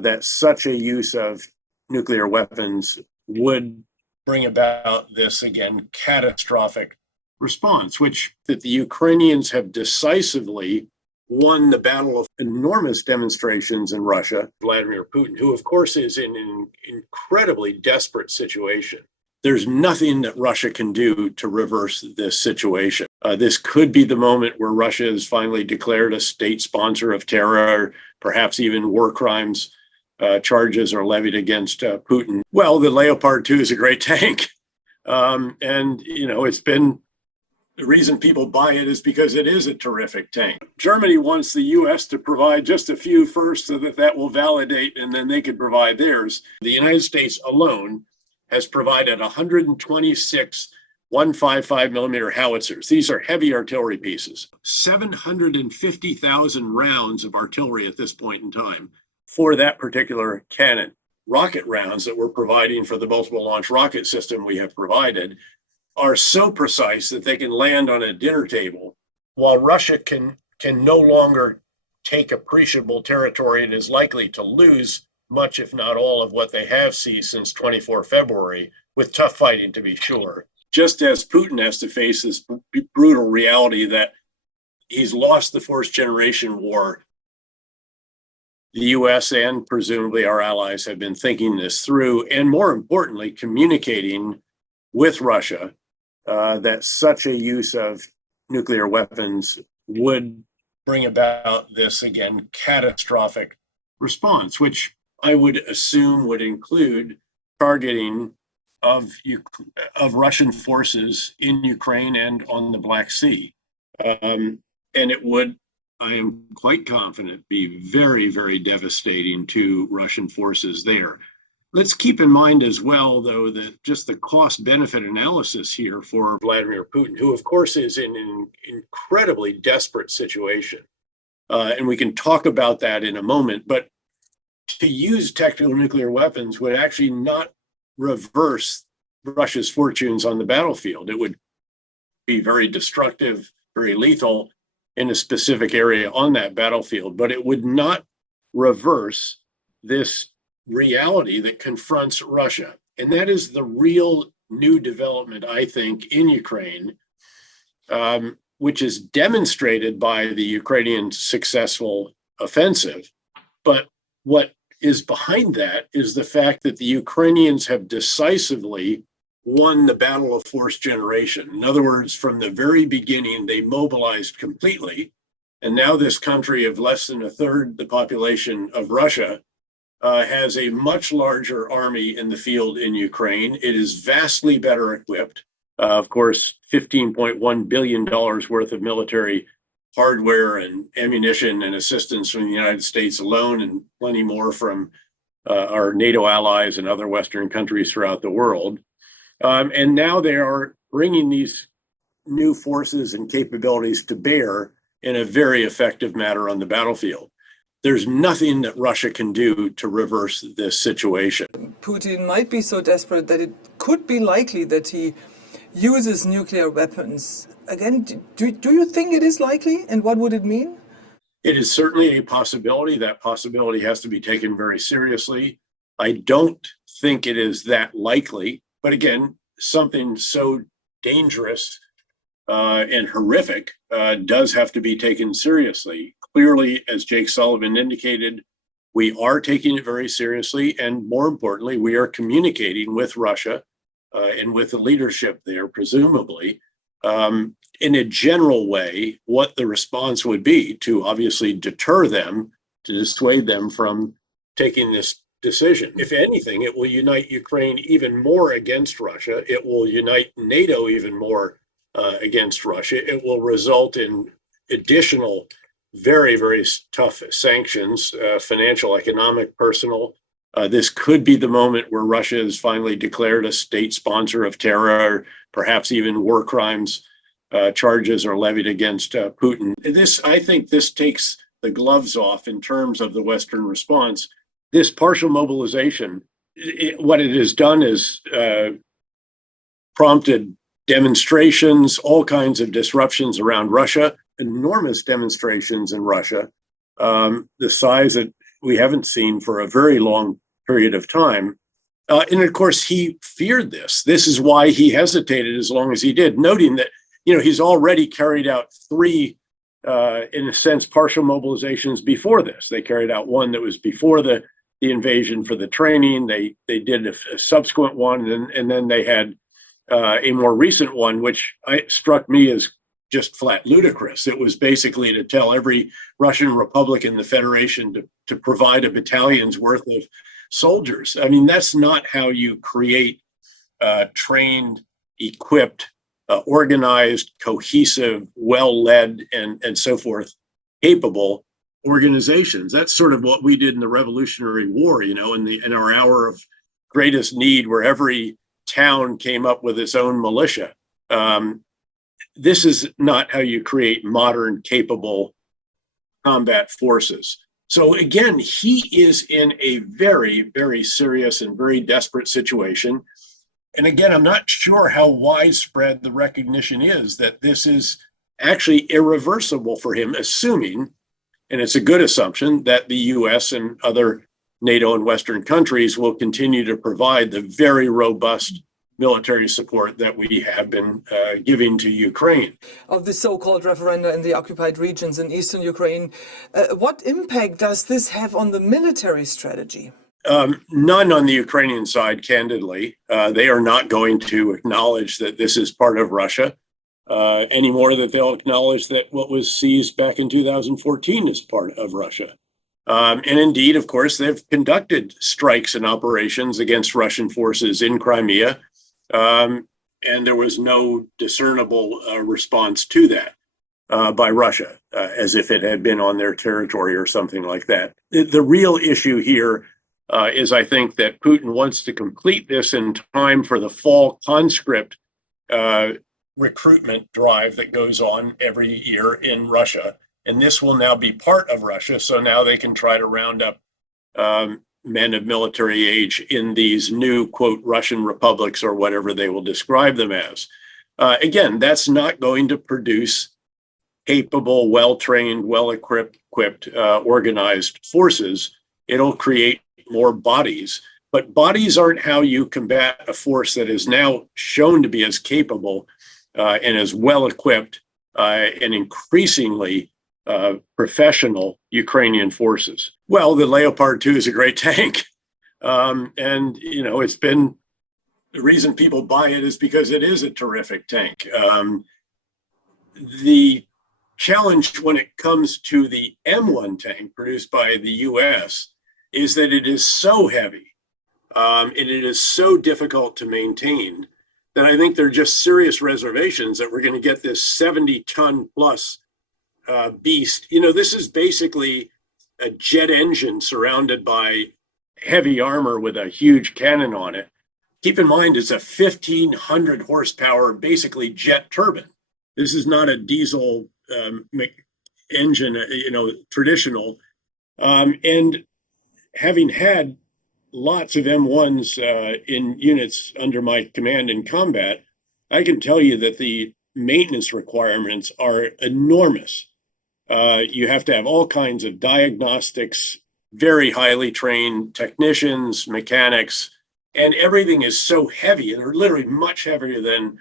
that such a use of nuclear weapons would bring about this, again, catastrophic response, which that the Ukrainians have decisively won the battle of enormous demonstrations in Russia. Vladimir Putin, who of course is in an incredibly desperate situation. There's nothing that Russia can do to reverse this situation. This could be the moment where Russia is finally declared a state sponsor of terror, perhaps even war crimes charges are levied against Putin. Well, the Leopard 2 is a great tank. And, you know, it's been the reason people buy it is because it is a terrific tank. Germany wants the U.S. to provide just a few first so that will validate, and then they could provide theirs. The United States alone has provided 126 155 millimeter howitzers. These are heavy artillery pieces. 750,000 rounds of artillery at this point in time for that particular cannon. Rocket rounds that we're providing for the multiple launch rocket system we have provided are so precise that they can land on a dinner table, while Russia can no longer take appreciable territory. It is likely to lose much, if not all, of what they have seized since 24 February, with tough fighting to be sure. Just as Putin has to face this brutal reality that he's lost the fourth generation war, the US and presumably our allies have been thinking this through, and more importantly, communicating with Russia that such a use of nuclear weapons would bring about this, again, catastrophic response, which I would assume would include targeting of Russian forces in Ukraine and on the Black Sea. And it would, I am quite confident, be very, very devastating to Russian forces there. Let's keep in mind as well, though, that just the cost-benefit analysis here for Vladimir Putin, who of course is in an incredibly desperate situation, and we can talk about that in a moment, but to use tactical nuclear weapons would actually not reverse Russia's fortunes on the battlefield. It would be very destructive, very lethal in a specific area on that battlefield, but it would not reverse this reality that confronts Russia. And that is the real new development, I think, in Ukraine, which is demonstrated by the Ukrainian successful offensive. But what is behind that is the fact that the Ukrainians have decisively won the battle of fourth generation. In other words, from the very beginning, they mobilized completely. And now this country of less than a third the population of Russia has a much larger army in the field in Ukraine. It is vastly better equipped. Of course, $15.1 billion worth of military hardware and ammunition and assistance from the United States alone, and plenty more from our NATO allies and other Western countries throughout the world. And now they are bringing these new forces and capabilities to bear in a very effective manner on the battlefield. There's nothing that Russia can do to reverse this situation. Putin might be so desperate that it could be likely that he uses nuclear weapons. Again, do you think it is likely, and what would it mean? It is certainly a possibility. That possibility has to be taken very seriously. I don't think it is that likely, but again, something so dangerous and horrific does have to be taken seriously. Clearly, as Jake Sullivan indicated, we are taking it very seriously, and more importantly, we are communicating with Russia and with the leadership there, presumably, in a general way, what the response would be to obviously deter them, to dissuade them from taking this decision. If anything, it will unite Ukraine even more against Russia. It will unite NATO even more against Russia. It will result in additional very, very tough sanctions, financial, economic, personal. This could be the moment where Russia is finally declared a state sponsor of terror, perhaps even war crimes charges are levied against Putin. I think this takes the gloves off in terms of the Western response. This partial mobilization, what it has done is prompted demonstrations, all kinds of disruptions around Russia, enormous demonstrations in Russia, the size that we haven't seen for a very long period of time. And of course, he feared this. This is why he hesitated as long as he did, noting that, he's already carried out three, in a sense, partial mobilizations before this. They carried out one that was before the invasion for the training. They did a subsequent one, and then they had a more recent one, which struck me as just flat ludicrous. It was basically to tell every Russian republic in the Federation to provide a battalion's worth of soldiers. I mean, that's not how you create trained, equipped, organized, cohesive, well-led, and so forth, capable organizations. That's sort of what we did in the Revolutionary War, in our hour of greatest need, where every town came up with its own militia. This is not how you create modern, capable combat forces. So again, he is in a very, very serious and very desperate situation. And again, I'm not sure how widespread the recognition is that this is actually irreversible for him, assuming, and it's a good assumption, that the US and other NATO and Western countries will continue to provide the very robust military support that we have been giving to Ukraine. Of the so-called referenda in the occupied regions in eastern Ukraine, what impact does this have on the military strategy? None on the Ukrainian side, candidly. They are not going to acknowledge that this is part of Russia any more than they'll acknowledge that what was seized back in 2014 is part of Russia. And indeed, of course, they've conducted strikes and operations against Russian forces in Crimea. And there was no discernible response to that by Russia, as if it had been on their territory or something like that. The real issue here is, I think, that Putin wants to complete this in time for the fall conscript recruitment drive that goes on every year in Russia. And this will now be part of Russia. So now they can try to round up men of military age in these new, quote, Russian republics, or whatever they will describe them as. Again, that's not going to produce capable, well-trained, well-equipped, organized forces. It'll create more bodies. But bodies aren't how you combat a force that is now shown to be as capable and as well-equipped and increasingly professional Ukrainian forces. Well, the Leopard 2 is a great tank. And, it's been, the reason people buy it is because it is a terrific tank. The challenge when it comes to the M1 tank produced by the US is that it is so heavy and it is so difficult to maintain that I think there are just serious reservations that we're going to get this 70-ton plus beast. This is basically a jet engine surrounded by heavy armor with a huge cannon on it. Keep in mind, it's a 1,500 horsepower, basically jet turbine. This is not a diesel engine, traditional. And having had lots of M1s in units under my command in combat, I can tell you that the maintenance requirements are enormous. You have to have all kinds of diagnostics, very highly trained technicians, mechanics, and everything is so heavy, and they're literally much heavier than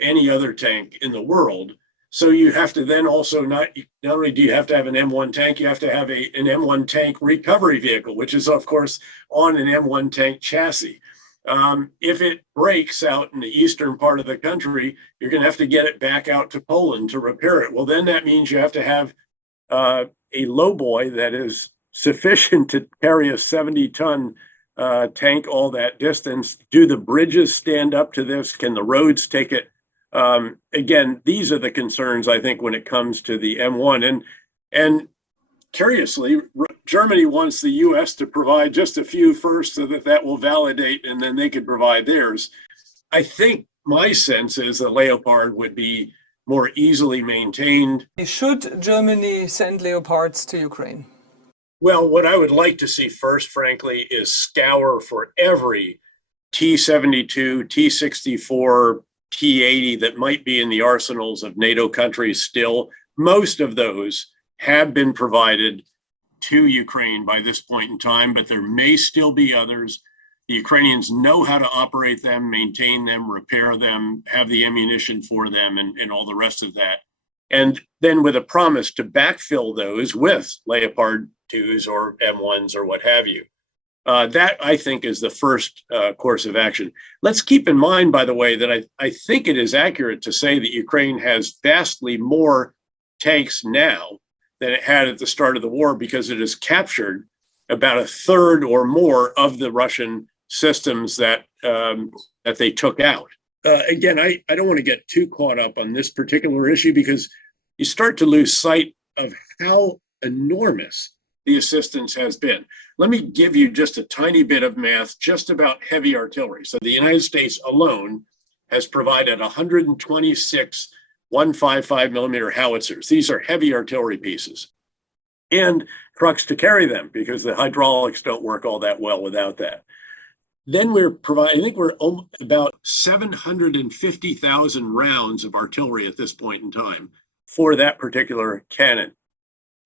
any other tank in the world. So you have to then also not only do you have to have an M1 tank, you have to have an M1 tank recovery vehicle, which is, of course, on an M1 tank chassis. If it breaks out in the eastern part of the country, you're going to have to get it back out to Poland to repair it. Well, then that means you have to have a lowboy that is sufficient to carry a 70-ton tank all that distance. Do the bridges stand up to this? Can the roads take it? Again, these are the concerns, I think, when it comes to the M1. And curiously, Germany wants the US to provide just a few first so that will validate, and then they could provide theirs. I think my sense is that Leopard would be more easily maintained. Should Germany send Leopards to Ukraine? Well, what I would like to see first, frankly, is scour for every T-72, T-64, T-80 that might be in the arsenals of NATO countries still. Most of those have been provided to Ukraine by this point in time, but there may still be others. The Ukrainians know how to operate them, maintain them, repair them, have the ammunition for them, and all the rest of that. And then with a promise to backfill those with Leopard 2s or M1s or what have you. That, I think, is the first course of action. Let's keep in mind, by the way, that I think it is accurate to say that Ukraine has vastly more tanks now than it had at the start of the war, because it has captured about a third or more of the Russian systems that they took out. Again, I don't want to get too caught up on this particular issue, because you start to lose sight of how enormous the assistance has been. Let me give you just a tiny bit of math just about heavy artillery. So the United States alone has provided 126 155 millimeter howitzers. These are heavy artillery pieces, and trucks to carry them, because the hydraulics don't work all that well without that. Then we're providing, I think we're about 750,000 rounds of artillery at this point in time for that particular cannon.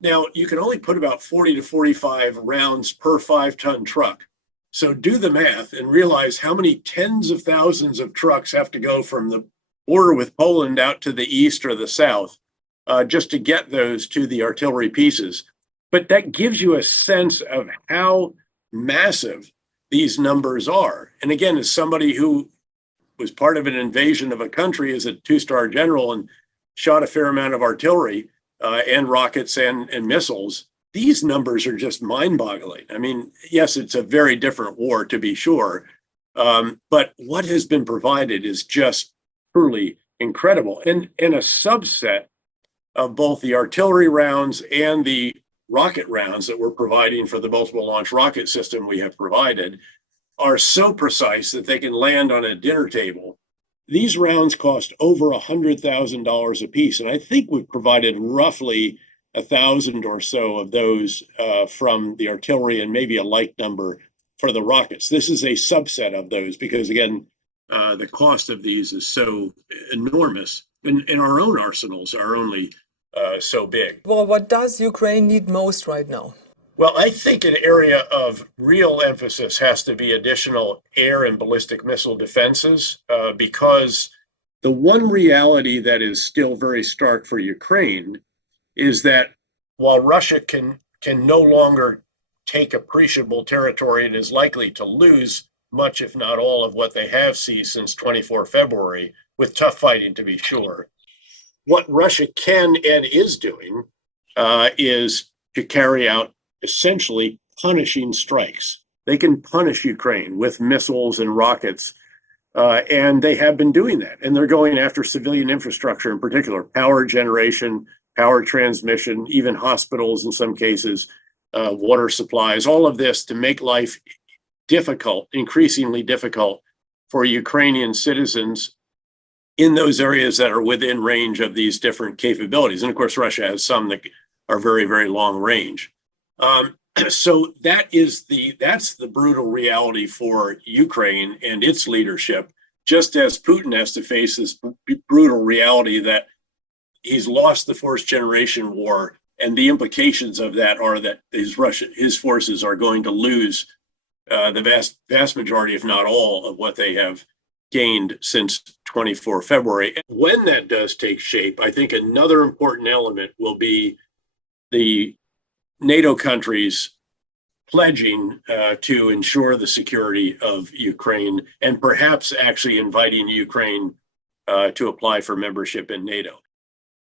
Now, you can only put about 40 to 45 rounds per 5-ton truck. So do the math and realize how many tens of thousands of trucks have to go from the border with Poland out to the east or the south just to get those to the artillery pieces. But that gives you a sense of how massive these numbers are. And again, as somebody who was part of an invasion of a country as a 2-star general and shot a fair amount of artillery and rockets and missiles, these numbers are just mind-boggling. I mean, yes, it's a very different war, to be sure, but what has been provided is just truly incredible. And a subset of both the artillery rounds and the rocket rounds that we're providing for the multiple launch rocket system we have provided are so precise that they can land on a dinner table. These rounds cost over $100,000 a piece, and I think we've provided roughly 1,000 or so of those from the artillery, and maybe a like number for the rockets. This is a subset of those because, again, the cost of these is so enormous, and our own arsenals are only so big. Well, what does Ukraine need most right now? Well, I think an area of real emphasis has to be additional air and ballistic missile defenses, because the one reality that is still very stark for Ukraine is that while Russia can no longer take appreciable territory, it is likely to lose much, if not all, of what they have seized since 24 February, with tough fighting, to be sure. What Russia can and is doing is to carry out essentially punishing strikes. They can punish Ukraine with missiles and rockets, and they have been doing that. And they're going after civilian infrastructure in particular, power generation, power transmission, even hospitals in some cases, water supplies, all of this to make life difficult, increasingly difficult for Ukrainian citizens in those areas that are within range of these different capabilities. And of course, Russia has some that are very, very long range. So that's the brutal reality for Ukraine and its leadership, just as Putin has to face this brutal reality that he's lost the first generation war. And the implications of that are that his forces are going to lose the vast majority, if not all, of what they have gained since 24 February. When that does take shape, I think another important element will be the NATO countries pledging to ensure the security of Ukraine, and perhaps actually inviting Ukraine to apply for membership in NATO.